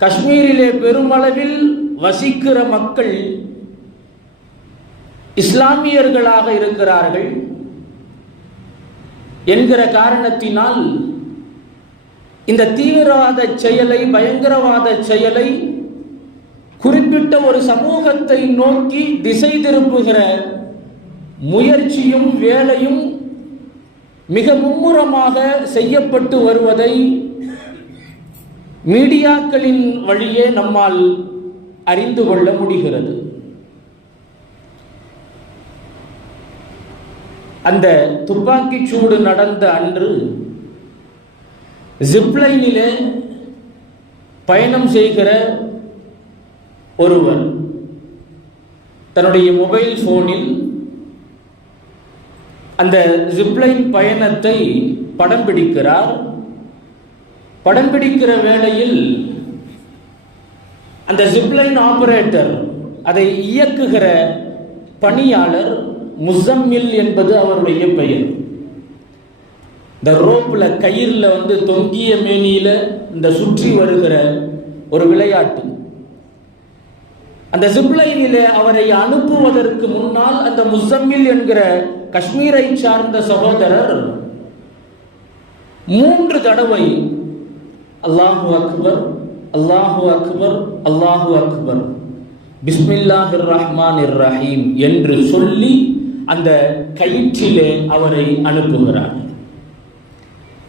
காஷ்மீரிலே பெருமளவில் வசிக்கிற மக்கள் இஸ்லாமியர்களாக இருக்கிறார்கள் என்கிற காரணத்தினால் இந்த தீவிரவாத செயலை பயங்கரவாத செயலை குறிப்பிட்ட ஒரு சமூகத்தை நோக்கி திசை திருப்புகிற முயற்சியும் வேலையும் மிக மும்முரமாக செய்யப்பட்டு வருவதை மீடியாக்களின் வழியே நம்மால் அறிந்து கொள்ள முடிகிறது. அந்த துப்பாக்கிச் சூடு நடந்த அன்று ஜிப்லைனிலே பயணம் செய்கிற ஒருவர் தன்னுடைய மொபைல் போனில் அந்த ஜிப்லைன் பயணத்தை படம் பிடிக்கிறார். படம் பிடிக்கிற வேளையில் அந்த ஜிப்லைன் ஆபரேட்டர் அதை இயக்குகிற பணியாளர் முசம்மில் என்பது அவருடைய பெயர். இந்த ரோப்ல கயிறில் வந்து தொங்கிய மேனியில இந்த சுற்றி வருகிற ஒரு விளையாட்டு. அந்த ஜிப்லைனில் அவரை அனுப்புவதற்கு முன்னால் அந்த முசம்மில் என்கிற காஷ்மீரை சார்ந்த சகோதரர் மூன்று தடவை அல்லாஹு அக்பர் அல்லாஹு அக்பர் அல்லாஹு அக்பர் பிஸ்மில்லாஹிர் ரஹ்மான் ரஹீம் என்று சொல்லி அந்த கயிற்றிலே அவரை அனுப்புகிறார்.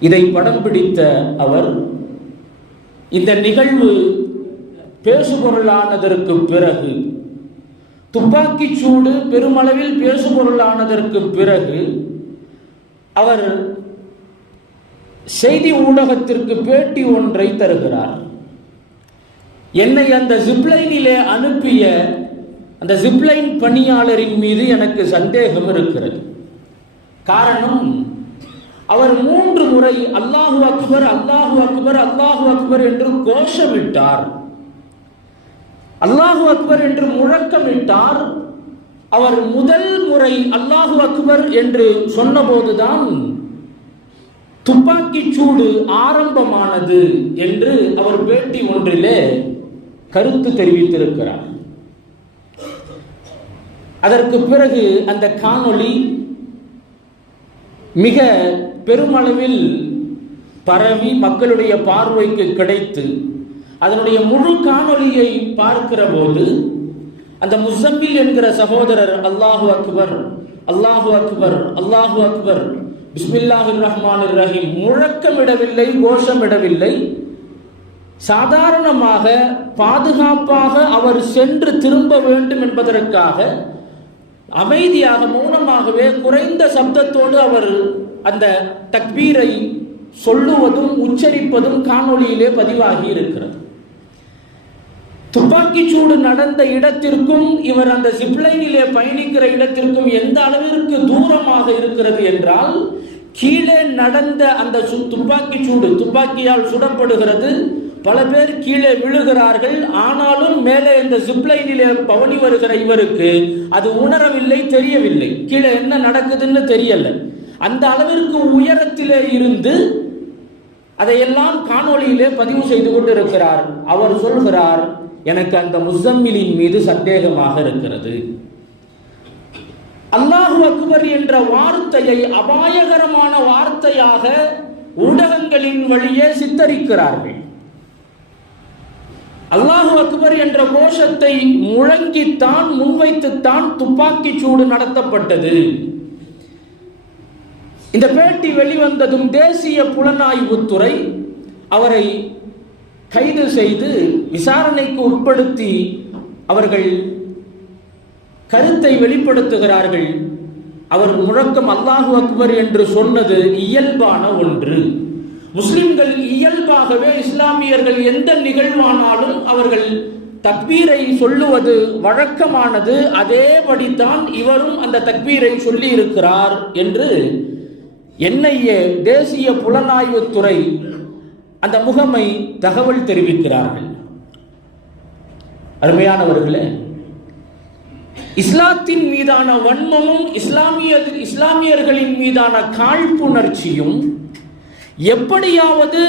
இதை படம் பிடித்த அவர் இந்த நிகழ்வு பேசுபொருளானதற்கு பிறகு துப்பாக்கிச் சூடு பெருமளவில் பேசுபொருளானதற்கு பிறகு அவர் செய்தி ஊடகத்திற்கு பேட்டி ஒன்றை தருகிறார். என்னை அந்த ஜிப்லைனிலே அனுப்பிய அந்த ஜிப்லைன் பணியாளரின் மீது எனக்கு சந்தேகம் இருக்கிறது. காரணம் அவர் மூன்று முறை அல்லாஹு அக்பர் அல்லாஹு அக்பர் அல்லாஹு அக்பர் என்று கோஷமிட்டார். அல்லாஹு அக்பர் என்று முழக்கமிட்டார். அவர் முதல் முறை அல்லாஹு அக்பர் என்று சொன்னபோதுதான் துப்பாக்கி சூடு ஆரம்பமானது என்று அவர் பேட்டி ஒன்றிலே கருத்து தெரிவித்திருக்கிறார். அதற்கு பிறகு அந்த காணொளி மிக பெருமளவில் பரவி மக்களுடைய பார்வைக்கு கிடைத்து அதனுடைய முழு காணொளியை பார்க்கிற போது அந்த முசம்பில் என்கிற சகோதரர் அல்லாஹு அக்பர் அல்லாஹு அக்பர் அல்லாஹு அக்பர் பிஸ்மில்லாஹிர் ரஹ்மான் ரஹீம் முழக்கமிடவில்லை கோஷமிடவில்லை. சாதாரணமாக பாதுகாப்பாக அவர் சென்று திரும்ப வேண்டும் என்பதற்காக அமைதியாக மௌனமாகவே குறைந்த சப்தத்தோடு அவர் அந்த தக்பீரை சொல்லுவதும் உச்சரிப்பதும் காணொளியிலே பதிவாகி இருக்கிறது. துப்பாக்கிச் சூடு நடந்த இடத்திற்கும் இவர் அந்த சிப்லைனிலே பயணிக்கிற இடத்திற்கும் எந்த அளவிற்கு தூரமாக இருக்கிறது என்றால் கீழே நடந்த அந்த சு- சூடு துப்பாக்கியால் சுடப்படுகிறது. பல பேர் கீழே விழுகிறார்கள். ஆனாலும் மேலே இந்த ஜிப்லைனிலே பவனி வருகிற இவருக்கு அது உணரவில்லை தெரியவில்லை. கீழே என்ன நடக்குதுன்னு தெரியல. அந்த அளவிற்கு உயரத்திலே இருந்து அதையெல்லாம் காணொளியிலே பதிவு செய்து கொண்டிருக்கிறார். அவர் சொல்கிறார் எனக்கு அந்த முசம்மிலின் மீது சந்தேகமாக இருக்கிறது. அல்லாஹு அக்பர் என்ற வார்த்தையை அபாயகரமான வார்த்தையாக ஊடகங்களின் வழியே சித்தரிக்கிறார்கள். அல்லாஹு அக்பர் என்ற கோஷத்தை முழங்கித்தான் முன்வைத்துத்தான் துப்பாக்கிச் சூடு நடத்தப்பட்டது. இந்த பேட்டி வெளிவந்ததும் தேசிய புலனாய்வுத்துறை அவரை கைது செய்து விசாரணைக்கு உட்படுத்தி அவர்கள் கருத்தை வெளிப்படுத்துகிறார்கள். அவர் முழக்கம் அல்லாஹு அக்பர் என்று சொன்னது இயல்பான ஒன்று. முஸ்லிம்கள் இயல்பாகவே இஸ்லாமியர்கள் எந்த நிகழ்வானாலும் அவர்கள் தக்பீரை சொல்லுவது வழக்கமானது. அதேபடித்தான் இவரும் அந்த தக்பீரை சொல்லி இருக்கிறார் என்று என்ஐஏ தேசிய புலனாய்வுத்துறை அந்த முகமை தகவல் தெரிவிக்கிறார்கள். அருமையானவர்களே இஸ்லாத்தின் மீதான வன்மமும் இஸ்லாமிய இஸ்லாமியர்களின் மீதான காழ்ப்புணர்ச்சியும் எப்படியாவது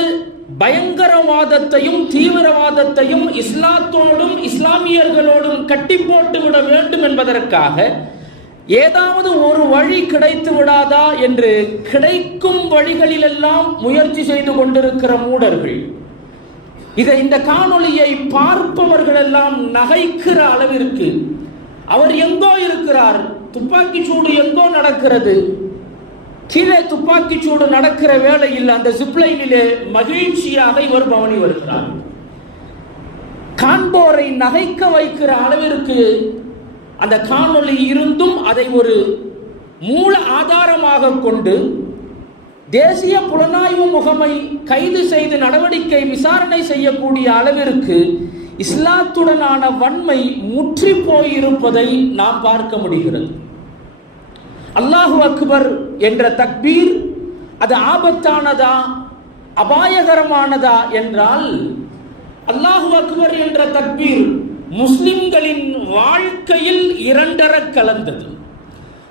பயங்கரவாதத்தையும் தீவிரவாதத்தையும் இஸ்லாத்தோடும் இஸ்லாமியர்களோடும் கட்டி போட்டு விட வேண்டும் என்பதற்காக ஏதாவது ஒரு வழி கிடைத்து விடாதா என்று கிடைக்கும் வழிகளிலெல்லாம் முயற்சி செய்து கொண்டிருக்கிற மூடர்கள். இதை இந்த காணொளியை பார்ப்பவர்கள் எல்லாம் நகைக்கிற அளவிற்கு அவர் எங்கோ இருக்கிறார் துப்பாக்கி சூடு எங்கோ நடக்கிறது கீழே துப்பாக்கி சூடு நடக்கிற வேளையில் அந்த சிப்லைனிலே மகிழ்ச்சியாக இவர் பவனி வருகிறார். காண்போரை நகைக்க வைக்கிற அளவிற்கு அந்த காணொளி இருந்தும் அதை ஒரு மூல ஆதாரமாக கொண்டு தேசிய புலனாய்வு முகமை கைது செய்து நடவடிக்கை விசாரணை செய்யக்கூடிய அளவிற்கு இஸ்லாத்துடனான வன்மை முற்றி போயிருப்பதை நாம் பார்க்க முடிகிறது. அல்லாஹு அக்பர் என்ற தக்பீர் அது ஆபத்தானதா அபாயகரமானதா என்றால் அல்லாஹு அக்பர் என்ற தக்பீர் முஸ்லிம்களின் வாழ்க்கையில் இரண்டர கலந்தது.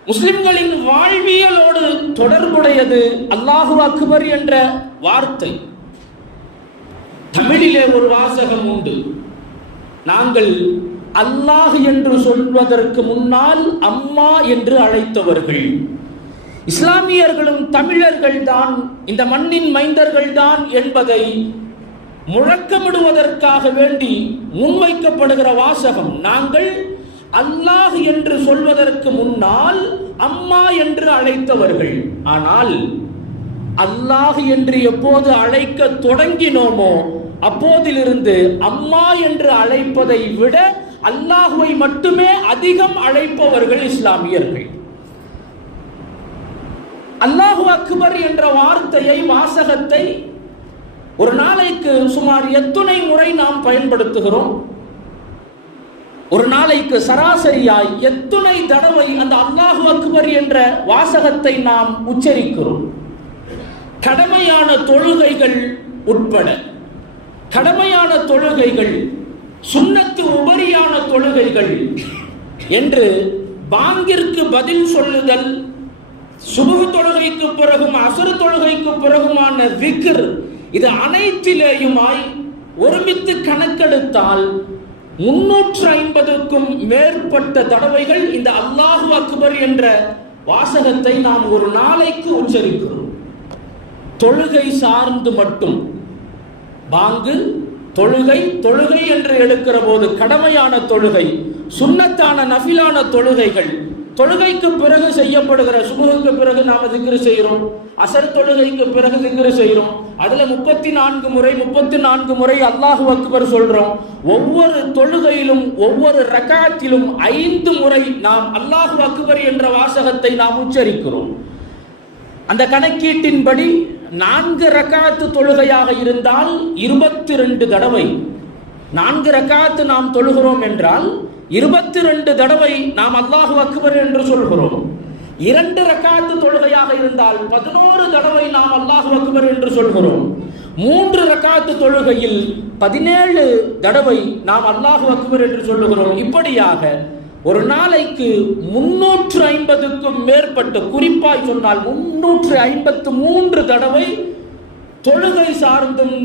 முஸ்லிம்களின் வாழ்வியலோடு தொடர்புடையது அல்லாஹு அக்பர் என்ற வார்த்தை. தமிழிலே ஒரு வாசகம் உண்டு. நாங்கள் அல்லாஹ் என்று சொல்வதற்கு முன்னால் அம்மா என்று அழைத்தவர்கள். இஸ்லாமியர்களும் தமிழர்கள் தான் இந்த மண்ணின் மைந்தர்கள் தான் என்பதை முழக்கமிடுவதற்காக வேண்டி முன்வைக்கப்படுகிற வாசகம் நாங்கள் அல்லாஹ் என்று சொல்வதற்கு முன்னால் அம்மா என்று அழைத்தவர்கள். ஆனால் அல்லாஹ் என்று எப்போது அழைக்க தொடங்கினோமோ அப்போதிலிருந்து அம்மா என்று அழைப்பதை விட அல்லாஹுவை மட்டுமே அதிகம் அழைப்பவர்கள் இஸ்லாமியர்கள். அல்லாஹு அக்பர் என்ற வார்த்தையை வாசகத்தை ஒரு நாளைக்கு சுமார் எத்தனை முறை நாம் பயன்படுத்துகிறோம்? ஒரு நாளைக்கு சராசரியாய் எத்தனை தடவை அந்த அல்லாஹு அக்பர் என்ற வாசகத்தை நாம் உச்சரிக்கிறோம்? கடமையான தொழுகைகள் உட்பட கடமையான தொழுகைகள் சுண்ணத்து உபரியான தொழுகைகள் என்று பாங்கிற்கு பதில் சொல்லுதல் சுபு தொழுகைக்கு பிறகும் அசுர தொழுகைக்கு பிறகுமான விக்ர் இது அனைத்திலேயுமாய் ஒருமித்து கணக்கெடுத்தால் முன்னூற்று ஐம்பதுக்கும் மேற்பட்ட தடவைகள் இந்த அல்லாஹு அக்பர் என்ற வாசகத்தை நாம் ஒரு நாளைக்கு உச்சரிக்கிறோம். தொழுகை சார்ந்து மட்டும். பாங்கு தொழுகை தொழுகை என்று எடுக்கிற போது கடமையான தொழுகை சுண்ணத்தான நஃபிலான தொழுகைகள் தொழுகைக்கு பிறகு செய்யப்படுகிற சுபகுக்கு பிறகு நாம திக்ரு செய்கிறோம். அசர் தொழுகைக்கு பிறகு திக்ரு செய்கிறோம். அதுல முப்பத்தி நான்கு முறை முப்பத்தி நான்கு முறை அல்லாஹு அக்பர் சொல்றோம். ஒவ்வொரு தொழுகையிலும் ஒவ்வொரு ரகாத்திலும் ஐந்து முறை நாம் அல்லாஹு அக்பர் என்ற வாசகத்தை நாம் உச்சரிக்கிறோம். அந்த கணக்கீட்டின்படி நான்கு ரக்காத்து தொழுகையாக இருந்தால் இருபத்தி ரெண்டு தடவை. நான்கு ரக்காத்து நாம் தொழுகிறோம் என்றால் இருபத்தி ரெண்டு தடவை நாம் அல்லாஹு அக்பர் என்று சொல்கிறோம். இரண்டு ரக்காத்து தொழுகையாக இருந்தால் பதினோரு தடவை நாம் அல்லாஹு அக்பர் என்று சொல்கிறோம். மூன்று ரக்காத்து தொழுகையில் பதினேழு தடவை நாம் அல்லாஹு அக்பர் என்று சொல்லுகிறோம். இப்படியாக ஒரு நாளைக்கு முன்னூற்று ஐம்பதுக்கும் மேற்பட்ட குறிப்பாய் சொன்னால் முன்னூற்று ஐம்பத்து மூன்று தடவை தொழுகை சார்ந்தும்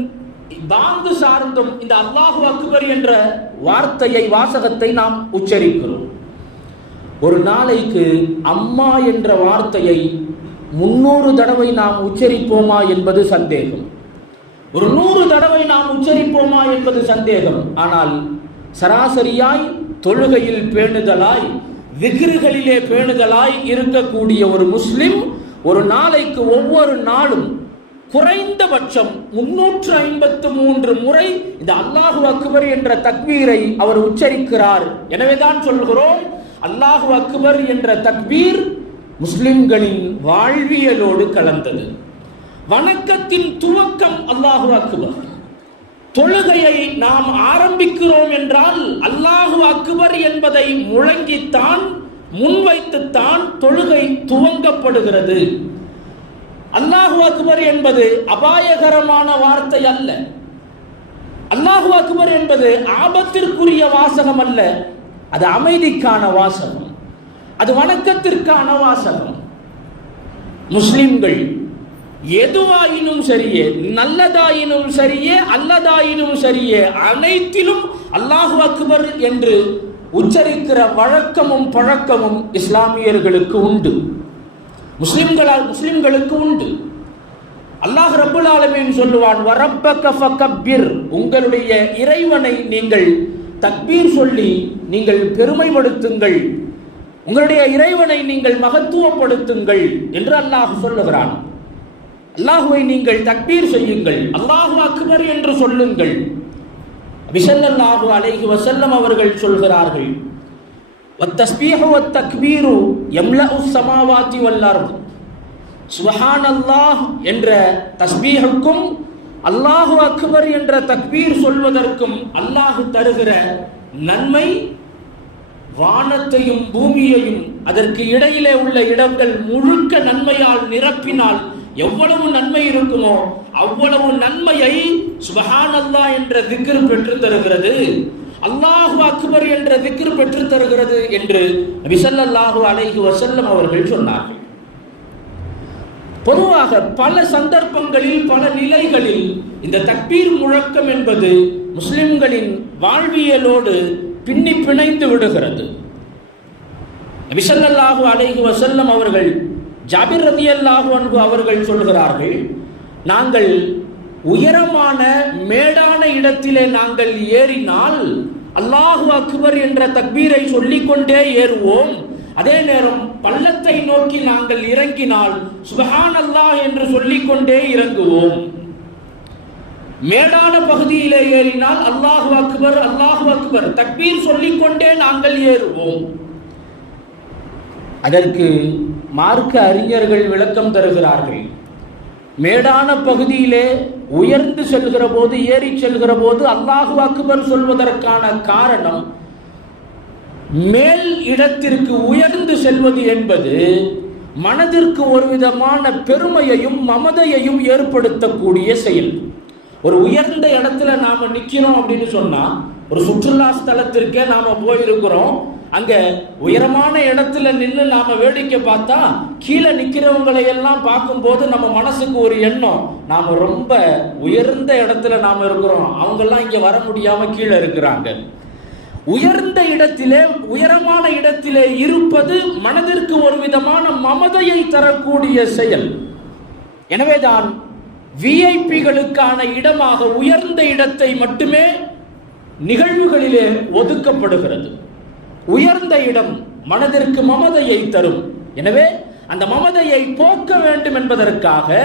பாங்கு சார்ந்தும் இந்த அல்லாஹு அக்பர் என்ற வார்த்தையை வாசகத்தை நாம் உச்சரிக்கிறோம். ஒரு நாளைக்கு அம்மா என்ற வார்த்தையை முன்னூறு தடவை நாம் உச்சரிப்போமா என்பது சந்தேகம். ஒரு நூறு தடவை நாம் உச்சரிப்போமா என்பது சந்தேகம். ஆனால் சராசரியாய் தொழுகையில் பேணுதலாய் விகிருகளிலே பேணுதலாய் இருக்கக்கூடிய ஒரு முஸ்லிம் ஒரு நாளைக்கு ஒவ்வொரு நாளும் குறைந்தபட்சம் முன்னூற்று ஐம்பத்து மூன்று முறை இந்த அல்லாஹு அக்பர் என்ற தக்பீரை அவர் உச்சரிக்கிறார். எனவேதான் சொல்கிறோம் அல்லாஹு அக்பர் என்ற தக்பீர் முஸ்லிம்களின் வாழ்வியலோடு கலந்தது. வணக்கத்தின் துவக்கம் அல்லாஹு அக்பர். தொழுகையை நாம் ஆரம்பிக்கிறோம் என்றால் அல்லாஹு அக்பர் என்பதை முழங்கித்தான் முன்வைத்துத்தான் தொழுகை துவங்கப்படுகிறது. அல்லாஹு அக்பர் என்பது அபாயகரமான வார்த்தை அல்ல. அல்லாஹு அக்பர் என்பது ஆபத்திற்குரிய வாசகம் அல்ல. அது அமைதிக்கான வாசகம். அது வணக்கத்திற்கான வாசகம். முஸ்லிம்கள் எதுவாயினும் சரியே நல்லதாயினும் சரியே அல்லதாயினும் சரியே அனைத்திலும் அல்லாஹு அக்பர் என்று உச்சரிக்கிற வழக்கமும் பழக்கமும் இஸ்லாமியர்களுக்கு உண்டு. முஸ்லிம்களால் முஸ்லிம்களுக்கு உண்டு. அல்லாஹ் ரபுல் ஆலமின் சொல்லுவான் வரப்பக ஃபகப்பிர் உங்களுடைய இறைவனை நீங்கள் தக்பீர் சொல்லி நீங்கள் பெருமைப்படுத்துங்கள். உங்களுடைய இறைவனை நீங்கள் மகத்துவப்படுத்துங்கள் என்று அல்லாஹ் சொல்லுகிறான். அல்லாஹுவை நீங்கள் தக்பீர் செய்யுங்கள். அல்லாஹு அக்பர் என்று சொல்லுங்கள். விசல்லாஹு அலைஹி வசல்லம் அவர்கள் சொல்கிறார்கள் வத்தஸ்பீஹு வத்தக்பீரு யம்லஉ ஸமாவாதி வல் சுபஹான் அல்லாஹ் என்ற தஸ்பீஹுக்கும் அல்லாஹு அக்பர் என்ற தக்பீர் சொல்வதற்கும் அல்லாஹு தருகிற நன்மை வானத்தையும் பூமியையும் அதற்கு இடையிலே உள்ள இடங்கள் முழுக்க நன்மையால் நிரப்பினால் எவ்வளவு நன்மை இருக்குமோ அவ்வளவு நன்மையை சுபஹான் அல்லாஹ் என்ற திக்ரு பெற்று தருகிறது அல்லாஹு அக்பர் என்ற திக்ர் பெற்று தருகிறது என்று விசல்லல்லாஹு அலைஹி வசல்லம் அவர்கள் சொன்னார்கள். பொதுவாக பல சந்தர்ப்பங்களில் பல நிலைகளில் இந்த தக்பீர் முழக்கம் என்பது முஸ்லிம்களின் வாழ்வியலோடு பின்னி பிணைந்து விடுகிறது. விசல்லாஹு அலைஹி வசல்லம் அவர்கள் ஜாபிர் ரதியல்லாஹு அன்பு அவர்கள் சொல்கிறார்கள் நாங்கள் உயரமான மேடான இடத்திலே நாங்கள் ஏறினால் அல்லாஹு அக்பர் என்ற தக்பீரை சொல்லிக்கொண்டே ஏறுவோம். அதே நேரம் பள்ளத்தை நோக்கி நாங்கள் இறங்கினால் சுபஹான் அல்லாஹ் என்று சொல்லிக்கொண்டே இறங்குவோம். மேடான பகுதியிலே ஏறினால் அல்லாஹு அக்பர் அல்லாஹு அக்பர் தக்பீர் சொல்லிக்கொண்டே நாங்கள் ஏறுவோம். அதற்கு மார்க்க அறிஞர்கள் விளக்கம் தருகிறார்கள். மேடான பகுதியிலே உயர்ந்து செல்கிற போது ஏறி செல்கிற போது அல்லாஹு அக்பர் சொல்வதற்கான காரணம் மேல் இடத்திற்கு உயர்ந்து செல்வது என்பது மனதிற்கு ஒரு விதமான பெருமையையும் மமதையையும் ஏற்படுத்தக்கூடிய செயல். ஒரு உயர்ந்த இடத்துல நாம நிக்கிறோம் அப்படின்னு சொன்னா ஒரு சுற்றுலா ஸ்தலத்திற்கே நாம போயிருக்கிறோம் அங்க உயரமான இடத்துல நின்று நாம வேடிக்கை பார்த்தா கீழே நிக்கிறவங்களை எல்லாம் பார்க்கும்போது நம்ம மனசுக்கு ஒரு எண்ணம். நாம ரொம்ப உயர்ந்த இடத்துல நாம இருக்கிறோம். அவங்கெல்லாம் இங்க வர முடியாம கீழே இருக்கிறாங்க. உயர்ந்த இடத்திலே உயரமான இடத்திலே இருப்பது மனதிற்கு ஒரு விதமான மமதையை தரக்கூடிய செயல். எனவேதான் விஐபிகளுக்கான இடமாக உயர்ந்த இடத்தை மட்டுமே நிகழ்வுகளிலே ஒதுக்கப்படுகிறது. உயர்ந்த இடம் மனதிற்கு மமதையை தரும். எனவே அந்த மமதையை போக்க வேண்டும் என்பதற்காக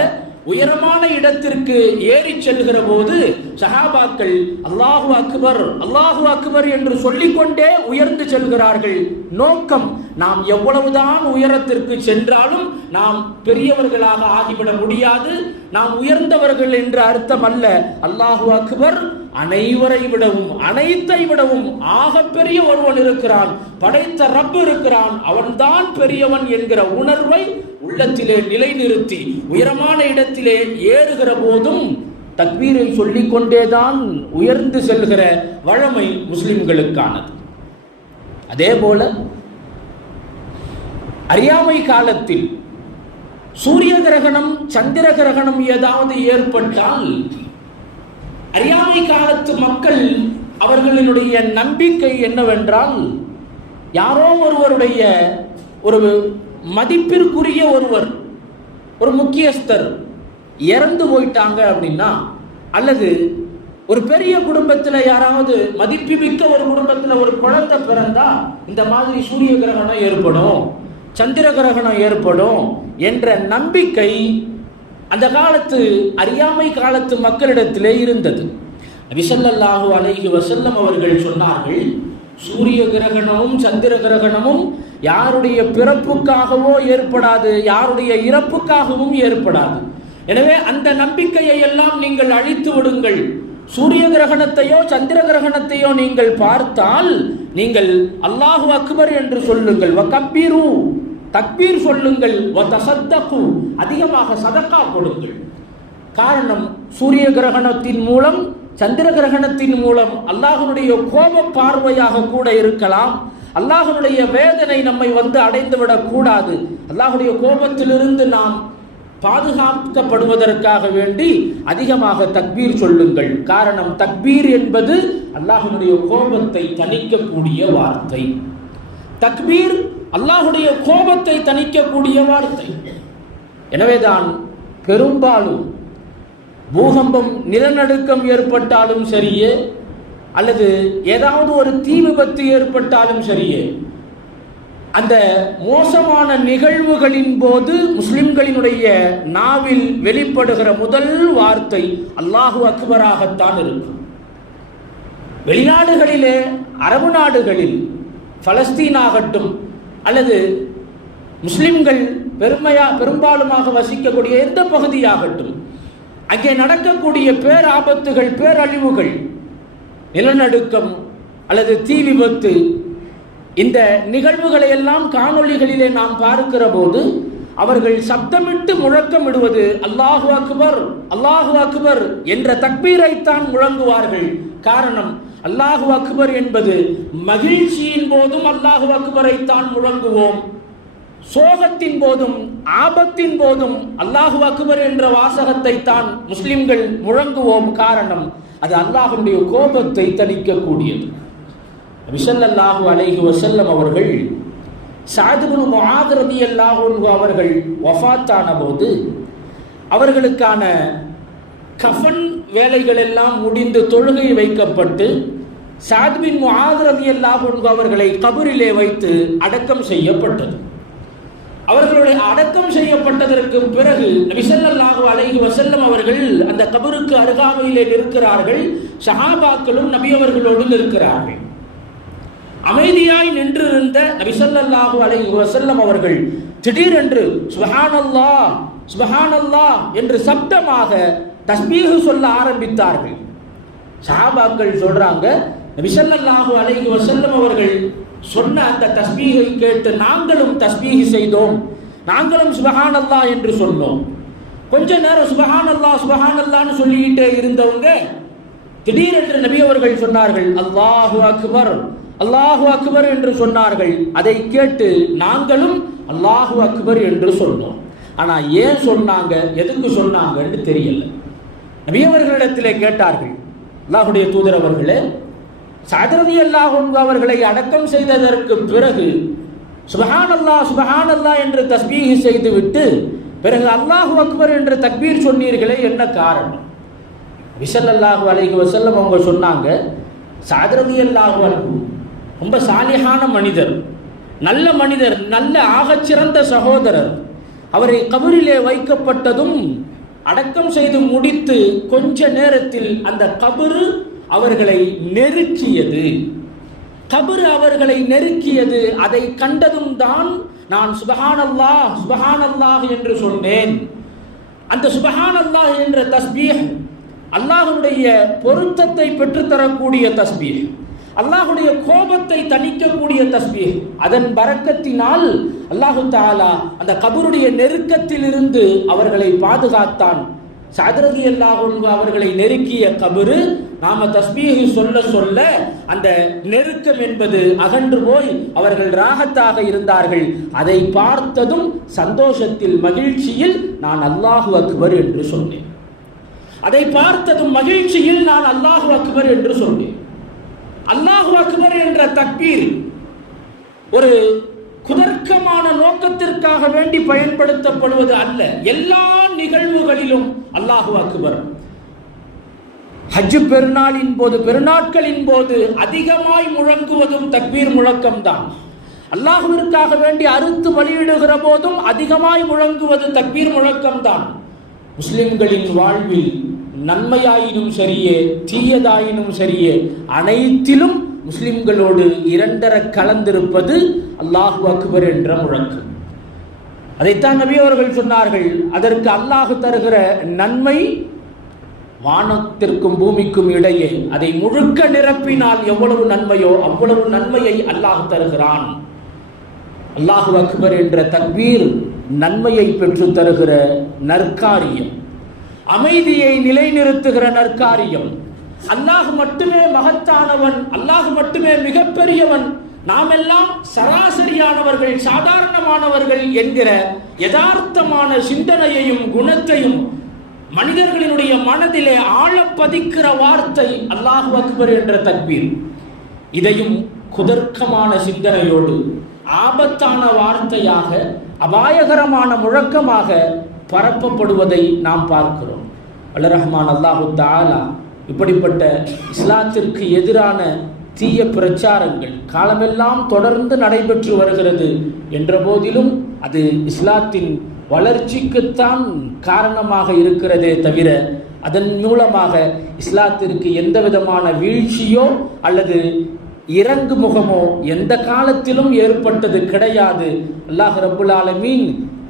உயரமான இடத்திற்கு ஏறி செல்கிற போது சஹாபாக்கள் அல்லாஹு அக்பர் அல்லாஹு அக்பர் என்று சொல்லிக்கொண்டே உயர்ந்து செல்கிறார்கள். நோக்கம் நாம் எவ்வளவுதான் உயரத்திற்கு சென்றாலும் நாம் பெரியவர்களாக ஆகிவிட முடியாது. நாம் உயர்ந்தவர்கள் என்று அர்த்தம் அல்ல. அல்லாஹு அக்பர் அனைவரை விடவும் அனைத்தை விடவும் ஆக பெரிய ஒருவன் இருக்கிறான். படைத்த ரப்பு இருக்கிறான். அவன்தான் பெரியவன் என்கிற உணர்வை உள்ளத்திலே நிலைநிறுத்தி உயரமான இடத்திலே ஏறுகிற போதும் தக்வீரை சொல்லிக் கொண்டேதான் உயர்ந்து செல்கிற வழமை முஸ்லிம்களுக்கானது. அதே போல அறியாமை காலத்தில் சூரிய கிரகணம் சந்திர கிரகணம் ஏதாவது ஏற்பட்டால் அறியாமை காலத்து மக்கள் அவர்களினுடைய நம்பிக்கை என்னவென்றால் யாரோ ஒருவருடைய ஒரு மதிப்பிற்குரிய ஒருவர் ஒரு முக்கியஸ்தர் இறந்து போயிட்டாங்க அப்படின்னா அல்லது ஒரு பெரிய குடும்பத்தில் யாராவது மதிப்புமிக்க ஒரு குடும்பத்தில் ஒரு குழந்தை பிறந்தா இந்த மாதிரி சூரிய கிரகணம் ஏற்படும் சந்திர கிரகணம் ஏற்படும் என்ற நம்பிக்கை அந்த காலத்து அறியாமை காலத்து மக்களிடத்திலே இருந்தது. விசல்லல்லாஹு அலைஹி வசல்லம் அவர்கள் சொன்னார்கள் சூரிய கிரகணமும் சந்திர கிரகணமும் யாருடைய பிறப்புக்காகவோ ஏற்படாது யாருடைய இறப்புக்காகவும் ஏற்படாது. எனவே அந்த நம்பிக்கையை எல்லாம் நீங்கள் அழித்து விடுங்கள். சூரிய கிரகணத்தையோ சந்திர கிரகணத்தையோ நீங்கள் பார்த்தால் நீங்கள் அல்லாஹு அக்பர் என்று சொல்லுங்கள். வக்கப்பீரு தக்பீர் சொல்லுங்கள் அதிகமாக சதக்கா கொடுங்கள். காரணம் சூரிய கிரகணத்தின் மூலம் சந்திர கிரகணத்தின் மூலம் அல்லாஹனுடைய கோப பார்வையாக கூட இருக்கலாம். அல்லாஹனுடைய வேதனை நம்மை வந்து அடைந்துவிடக் கூடாது. அல்லாஹுடைய கோபத்திலிருந்து நாம் பாதுகாக்கப்படுவதற்காக வேண்டி அதிகமாக தக்பீர் சொல்லுங்கள். காரணம் தக்பீர் என்பது அல்லாஹனுடைய கோபத்தை தணிக்கக்கூடிய வார்த்தை. தக்பீர் அல்லாஹுடைய கோபத்தை தணிக்கக்கூடிய வார்த்தை. எனவேதான் பெரும்பாலும் பூகம்பம் நிலநடுக்கம் ஏற்பட்டாலும் சரியே அல்லது ஏதாவது ஒரு தீ விபத்து ஏற்பட்டாலும் சரியே அந்த மோசமான நிகழ்வுகளின் போது முஸ்லிம்களினுடைய நாவில் வெளிப்படுகிற முதல் வார்த்தை அல்லாஹு அக்பராகத்தான் இருக்கும். வெளிநாடுகளிலே அரபு நாடுகளில் பலஸ்தீனாகட்டும் அல்லது முஸ்லிம்கள் பெருமையா பெரும்பாலுமாக வசிக்கக்கூடிய எந்த பகுதியாகட்டும் அங்கே நடக்கக்கூடிய பேராபத்துகள் பேரழிவுகள் நிலநடுக்கம் அல்லது தீ விபத்து இந்த நிகழ்வுகளை எல்லாம் காணொளிகளிலே நாம் பார்க்கிற போது அவர்கள் சப்தமிட்டு முழக்கமிடுவது அல்லாஹு அக்பர் அல்லாஹு அக்பர் என்ற தக்பீரைத்தான் முழங்குவார்கள். காரணம் அல்லாஹு அக்பர் என்பது மகிழ்ச்சியின் போதும் அல்லாஹு அக்பரைத்தான் முழங்குவோம். சோகத்தின் போதும் ஆபத்தின் போதும் அல்லாஹு அக்பர் என்ற வாசகத்தை தான் முஸ்லிம்கள் முழங்குவோம் காரணம் அது அல்லாஹுடைய கோபத்தை தணிக்கக்கூடியது. விசல்லாஹு அலைஹி வசல்லம் அவர்கள் சாதுபுல் முஆதரதி அல்லாஹு அவர்கள் வஃபாத்தான போது அவர்களுக்கான கஃபன் வேலைகள் எல்லாம் முடிந்து தொழுகை வைக்கப்பட்டு சாத்பின் முஆதரதி எல்லாம் அவர்களை கபரிலே வைத்து அடக்கம் செய்யப்பட்டது. அவர்களுடைய அடக்கம் செய்யப்பட்டதற்கு பிறகு நபிசல்லாஹு அலைஹி வசல்லம் அவர்கள் அந்த கபருக்கு அருகாமையிலே நிற்கிறார்கள். சஹாபாக்களும் நபி அவர்களோடு நிற்கிறார்கள். அமைதியாய் நின்றிருந்த நபிசல்லாஹு அலைஹி வசல்லம் அவர்கள் திடீரென்று சுபஹானல்லா சுபஹானல்லா என்று சப்தமாக தஸ்மீக சொல்ல ஆரம்பித்தார்கள். சஹாபாக்கள் சொல்றாங்க விசல்லாஹு அலைஹி வசல்லம் அவர்கள் சொன்ன அந்த தஸ்பீகை கேட்டு நாங்களும் தஸ்மீகி செய்தோம். நாங்களும் சுபஹானல்லா என்று சொன்னோம். கொஞ்ச நேரம் சுபஹானல்லா சுபஹானல்லான்னு சொல்லிக்கிட்டே இருந்தவங்க திடீரென்று நபி அவர்கள் சொன்னார்கள் அல்லாஹு அக்பர் அல்லாஹு அக்பர் என்று சொன்னார்கள். அதை கேட்டு நாங்களும் அல்லாஹு அக்பர் என்று சொன்னோம். ஆனால் ஏன் சொன்னாங்க எதுக்கு சொன்னாங்கன்னு தெரியல. நபியவர்களிடத்திலே கேட்டார்கள். அல்லாஹுடைய தூதர் அவர்களே சதரதி அல்லாஹ் அவர்களை அடக்கம் செய்ததற்கு பிறகு சுபஹான் அல்லாஹ் சுபஹான் அல்லாஹ் என்று தஸ்பீஹி செய்துவிட்டு பிறகு அல்லாஹு அக்பர் என்று தக்பீர் சொன்னீர்களே என்ன காரணம்? விசல் அல்லாஹு அலைஹி வசல்லம் அவங்க சொன்னாங்க சாதரதி அல்லாஹு அன்பு ரொம்ப சாலிஹான மனிதர் நல்ல மனிதர் நல்ல ஆகச்சிறந்த சகோதரர் அவரை கபரிலே வைக்கப்பட்டதும் அடக்கம் செய்து முடித்து கொஞ்ச நேரத்தில் அந்த கபரு அவர்களை நெருக்கியது. கபரு அவர்களை நெருக்கியது. அதை கண்டதும் தான் நான் சுபஹானல்லா சுபஹானல்லாஹ் என்று சொன்னேன். அந்த சுபஹானல்லாஹ் என்ற தஸ்பீஹ் அல்லாஹுடைய பொருத்தத்தை பெற்றுத்தரக்கூடிய தஸ்பீஹ். அல்லாஹுடைய கோபத்தை தணிக்கக்கூடிய தஸ்பீ. அதன் பறக்கத்தினால் அல்லாஹு தாலா அந்த கபருடைய நெருக்கத்தில் இருந்து அவர்களை பாதுகாத்தான். சதுரதி அல்லாஹ் அவர்களை நெருக்கிய கபரு நாம தஸ்பீகை சொல்ல சொல்ல அந்த நெருக்கம் என்பது அகன்று போய் அவர்கள் ராகத்தாக இருந்தார்கள். அதை பார்த்ததும் சந்தோஷத்தில் மகிழ்ச்சியில் நான் அல்லாஹு அக்பர் என்று சொன்னேன். அதை பார்த்ததும் மகிழ்ச்சியில் நான் அல்லாஹு அக்பர் என்று சொன்னேன். அல்லாஹு அக்பர் என்ற தக்பீர் ஒரு குதர்க்கமான நோக்கத்திற்காக வேண்டி பயன்படுத்தப்படுவது அல்ல. எல்லா நிகழ்வுகளிலும் அல்லாஹு அக்பர். ஹஜ்ஜு பெருநாளின் போது பெருநாட்களின் போது அதிகமாய் முழங்குவதும் தக்பீர் முழக்கம்தான். அல்லாஹுவிற்காக வேண்டி அறுத்து வழியிடுகிற போதும் அதிகமாய் முழங்குவது தக்பீர் முழக்கம்தான். முஸ்லிம்களின் வாழ்வில் நன்மையாயினும் சரியே தீயதாயினும் சரியே அனைத்திலும் முஸ்லிம்களோடு இரண்டர கலந்திருப்பது அல்லாஹு அக்பர் என்ற முழக்கம். அதைத்தான் நபி அவர்கள் சொன்னார்கள் அதற்கு அல்லாஹு தருகிற நன்மை வானத்திற்கும் பூமிக்கும் இடையே அதை முழுக்க நிரப்பினால் எவ்வளவு நன்மையோ அவ்வளவு நன்மையை அல்லாஹ் தருகிறான். அல்லாஹு அக்பர் என்ற தக்பீர் நன்மையை பெற்று தருகிற நற்காரியம். அமைதியை நிலைநிறுத்துகிற நற்காரியம். அல்லாஹ் மட்டுமே மகத்தானவன் அல்லாஹ் மட்டுமே மிகப்பெரியவன். நாம் எல்லாம் சராசரியானவர்கள் சாதாரணமானவர்கள் என்கிற யதார்த்தமான சிந்தனையையும் குணத்தையும் மனிதர்களினுடைய மனதிலே ஆழ பதிக்கிற வார்த்தை அல்லாஹு அக்பர் என்ற தக்பீர். இதையும் குதர்க்கமான சிந்தனையோடு ஆபத்தான வார்த்தையாக அபாயகரமான முழக்கமாக பரப்பப்படுவதை நாம் பார்க்கிறோம். அல்ல ரஹ்மான் அல்லாஹு தாலா இப்படிப்பட்ட இஸ்லாத்திற்கு எதிரான தீய பிரச்சாரங்கள் காலமெல்லாம் தொடர்ந்து நடைபெற்று வருகிறது என்ற போதிலும் அது இஸ்லாத்தின் வளர்ச்சிக்குத்தான் காரணமாக இருக்கிறதே தவிர அதன் மூலமாக இஸ்லாத்திற்கு எந்த விதமான வீழ்ச்சியோ அல்லது இறங்கு முகமோ எந்த காலத்திலும் ஏற்பட்டது கிடையாது. அல்லாஹ் ரபுல் ஆலமீன்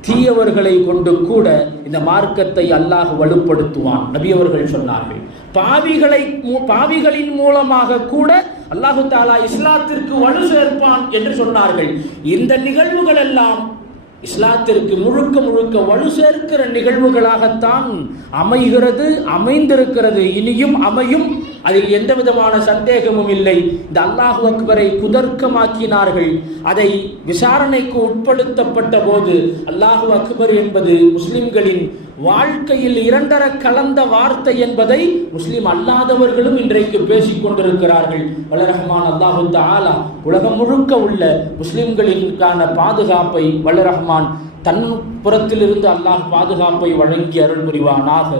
தீயவர்களை கொண்டு கூட இந்த மார்க்கத்தை அல்லாஹ் வலுப்படுத்துவான். நபியவர்கள் சொன்னார்கள். பாவிகளை மூ- பாவிகளின் மூலமாக கூட அல்லாஹு தாலா இஸ்லாத்திற்கு வலு சேர்ப்பான் என்று சொன்னார்கள். இந்த நிகழ்வுகள் எல்லாம் இஸ்லாத்திற்கு முழுக்க முழுக்க வலு சேர்க்கிற நிகழ்வுகளாகத்தான் அமைகிறது அமைந்திருக்கிறது. இனியும் அமையும். அதில் எந்த விதமான சந்தேகமும் இல்லை. இந்த அல்லாஹு அக்பரை குதர்க்கமாக்கினார்கள். அதை விசாரணைக்கு உட்படுத்தப்பட்ட போது அல்லாஹு அக்பர் என்பது முஸ்லிம்களின் வாழ்க்கையில் இரண்டர கலந்த வார்த்தை என்பதை முஸ்லிம் அல்லாதவர்களும் இன்றைக்கு பேசிக் கொண்டிருக்கிறார்கள். வல்லரஹ்மான் அல்லாஹு தாலா உலகம் முழுக்க உள்ள முஸ்லிம்களிற்கான பாதுகாப்பை வல்லரஹ்மான் தன் புறத்திலிருந்து அல்லாஹ் பாதுகாப்பை வழங்கி அருள் புரிவானாக